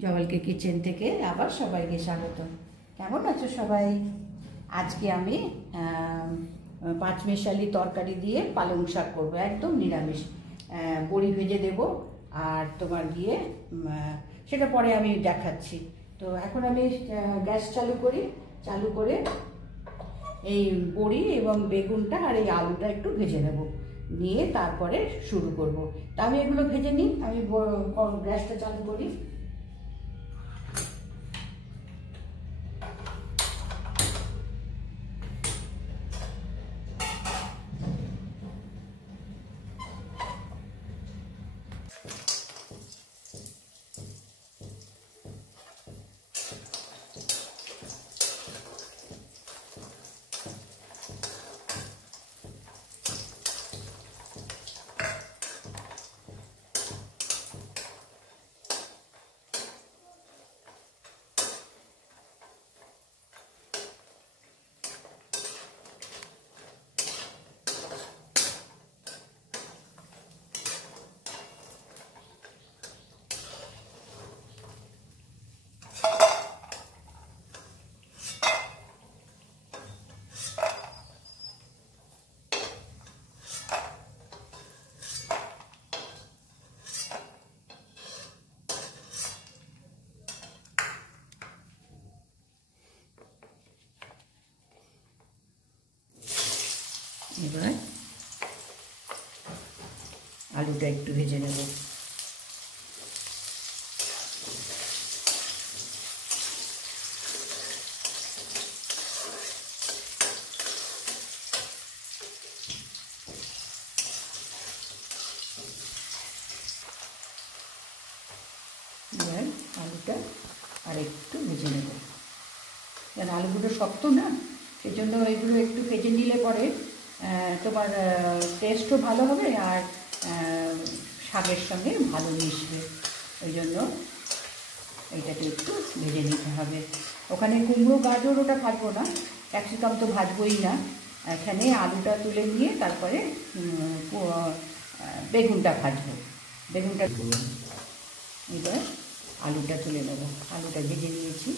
জওয়ালকে kitchen থেকে আবার সবাইকে স্বাগত। কেমন আছো সবাই? আজকে আমি পাঁচমেশালি তরকারি দিয়ে পালং শাক করবো, একদম নিরামিষ। বড়ি ভেজে দেব আর তোমার গিয়ে সেটা পরে আমি দেখাচ্ছি। তো এখন আমি গ্যাস চালু করে এই বড়ি এবং বেগুনটা আর এই আলুটা একটু ভেজে নেব, নিয়ে তারপরে শুরু করব। তা আমি এগুলো ভেজে নিই, আমি গ্যাসটা চালু করি। এবার আলুটা একটু ভেজে নেব। এবার আলুটা আর একটু ভেজে নেব, কারণ আলুগুলো শক্ত না, সেই জন্য এগুলো একটু ভেজে নিলে পরে তোমার টেস্টও ভালো হবে আর শাকের সঙ্গে ভালো মিশবে। ওই জন্য এইটাকে একটু ভেজে নিতে হবে। ওখানে কুমড়ো গাজর ওটা ভাজবো না, ক্যাপসিকাম তো ভাজবোই না। এখানে আলুটা তুলে নিয়ে তারপরে বেগুনটা ভাজবো। বেগুনটা এবার আলুটা তুলে নেবো, আলুটা ভেজে নিয়েছি।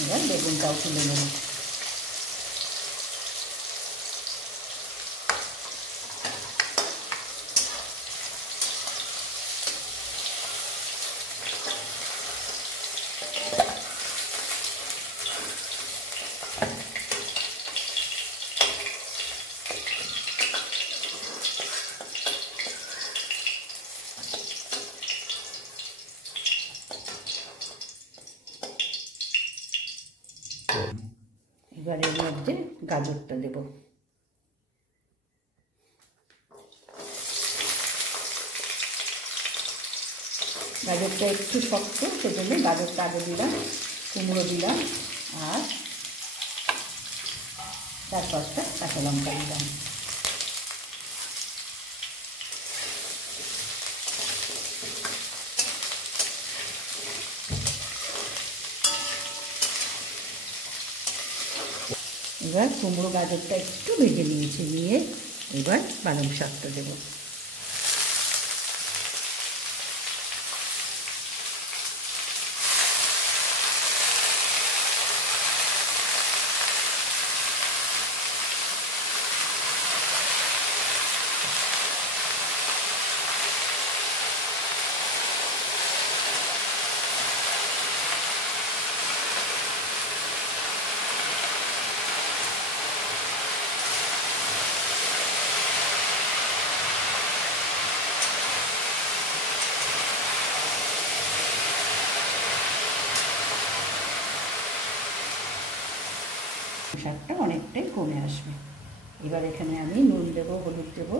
এবার বেগুনটাও তুলে নেব। এবার এর মধ্যে গাজরটা দেব। গাজরটা একটু শক্ত, সেজন্য গাজরটা আগে দিলাম, কুমড়ো দিলাম আর 4-5টা কাঁচা লঙ্কা দিলাম। এবার কুমড়ো গাজরটা একটু ভেজে নিয়েছি, নিয়ে এবার পালং শাকটা দেবো। শাকটা অনেকটাই কমে আসবে। এবার এখানে আমি নুন দেবো, হলুদ দেবো,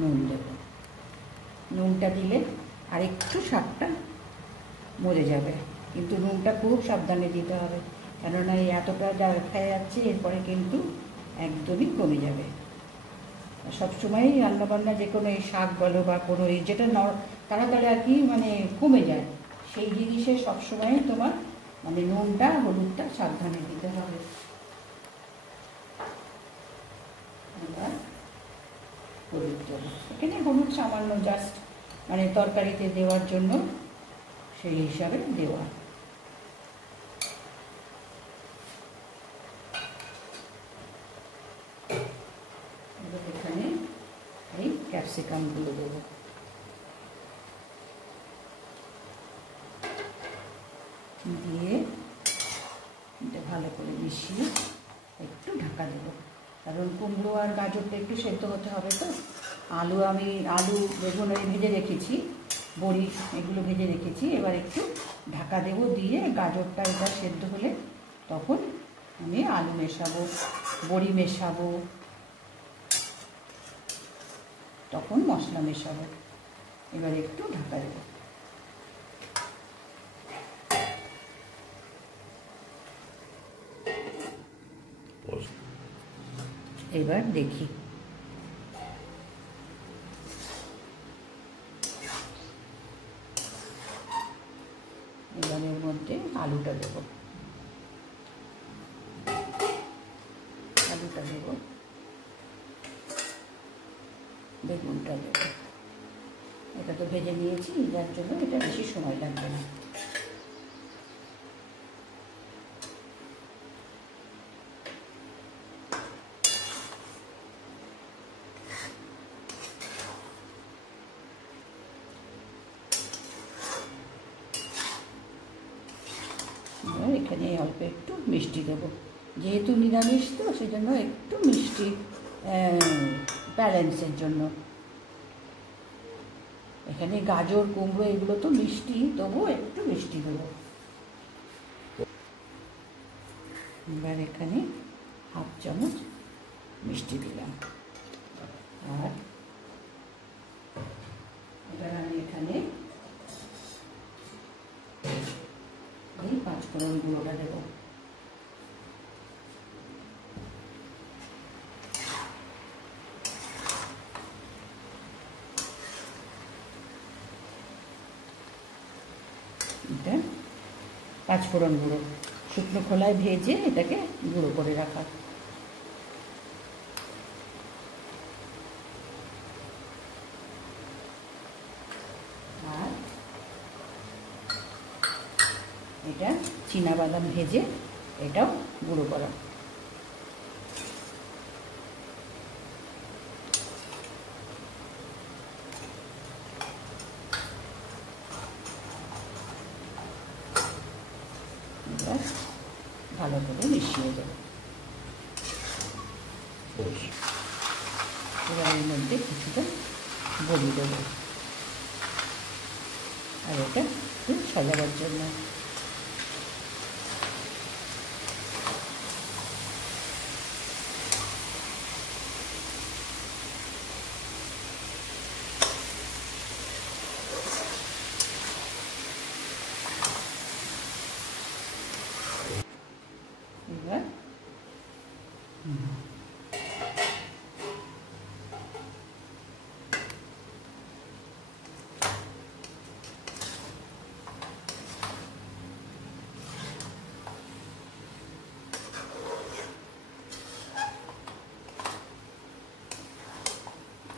নুন দেব। নুনটা দিলে আর একটু স্বাদটা মরে যাবে, কিন্তু নুনটা খুব সাবধানে দিতে হবে, কেননা এই এতটা দেখা যাচ্ছে এরপরে কিন্তু একদমই কমে যাবে। সবসময়ই রান্নাবান্না যে কোনো এই শাক বলো বা কোনো এই যেটা তাড়াতাড়ি আর কি মানে কমে যায়, সেই জিনিসে সবসময় তোমার মানে নুনটা হলুদটা সাবধানে দিতে হবে। এবার হলুদ দেবো, এখানে হলুদ সামান্য জাস্ট মানে তরকারিতে দেওয়ার জন্য সেই হিসাবে দেওয়া। এখানে এই ক্যাপসিকামগুলো দেবো। দিয়ে এটা ভালো করে মিশিয়ে একটু ঢাকা দেবো, কারণ কুমড়ো আর গাজরটা একটু সেদ্ধ হতে হবে। তো আলু বেগুন ভেজে রেখেছি, বড়ি এগুলো ভেজে রেখেছি, এবার একটু ঢাকা দেবো। দিয়ে গাজরটা এবার সেদ্ধ হলে তখন আমি আলু মেশাবো, বড়ি মেশাবো, তখন মশলা মেশাবো। এবার একটু ঢাকা দেবো। এবার দেখি এবার এর মধ্যে আলুটা দেব, বেগুনটা দেব। এটা তো ভেজে নিয়েছি, যার জন্য এটা বেশি সময় লাগবে না। এখানে অল্প একটু মিষ্টি দেবো, যেহেতু নিরামিষ তো সেই জন্য একটু মিষ্টি ব্যালেন্সের জন্য। এখানে গাজর কুমড়ো এগুলো তো মিষ্টি, তবুও একটু মিষ্টি দেবো। এবার এখানে হাফ চামচ মিষ্টি দিলাম। আর এবার আমি এখানে এই 5 ফোড়ন গুঁড়োটা দেবো। এটা 5 ফোড়ন গুঁড়ো, শুকনো খোলায় ভেজে এটাকে গুঁড়ো করে রাখা। আর এটা চীনাবাদাম ভেজে এটাও গুঁড়ো করা। ভালো করে মিশিয়ে দেবো। এবার এর মধ্যে কিছুটা বড়ি দেবো, আর এটা একটু সাজাবার জন্য।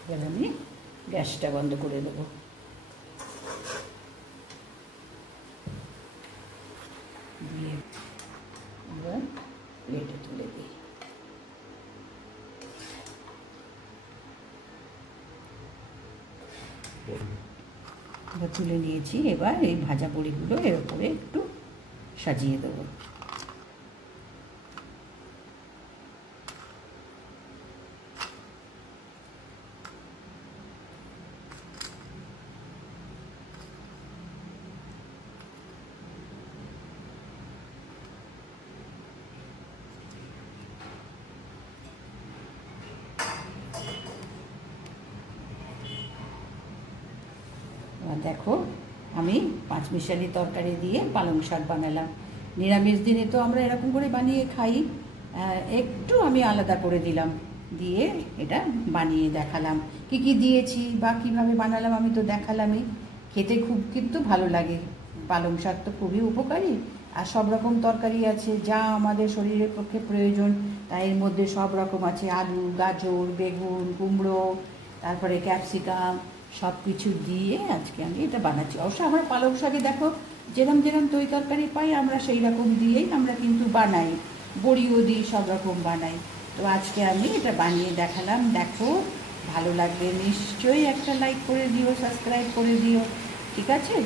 এবার আমি গ্যাসটা বন্ধ করে দেবো। দিয়ে এবার প্লেটে তুলে দিই। এবার তুলে নিয়েছি, এবার এই ভাজা বড়িগুলো এর উপরে একটু সাজিয়ে দেবো। আর দেখো আমি পাঁচমিশালি তরকারি দিয়ে পালং শাক বানালাম। নিরামিষ দিনে তো আমরা এরকম করে বানিয়ে খাই, একটু আমি আলাদা করে দিলাম, দিয়ে এটা বানিয়ে দেখালাম। কি কি দিয়েছি বা কীভাবে বানালাম আমি তো দেখালামই। খেতে খুব কিন্তু ভালো লাগে। পালং শাক তো খুবই উপকারী, আর সব রকম তরকারি আছে যা আমাদের শরীরের পক্ষে প্রয়োজন, তাই এর মধ্যে সব রকম আছে। আলু, গাজর, বেগুন, কুমড়ো, তারপরে ক্যাপসিকাম, সব কিছু দিয়ে আজকে আমি এটা বানাচ্ছি। অবশ্য আমরা পালং শাকে দেখো যেরম যেরম তরি তরকারি পাই আমরা সেই রকম দিয়েই আমরা কিন্তু বানাই, বড়িও দিই, সব রকম বানাই। তো আজকে আমি এটা বানিয়ে দেখালাম। দেখো ভালো লাগবে নিশ্চয়ই একটা লাইক করে দিও, সাবস্ক্রাইব করে দিও, ঠিক আছে?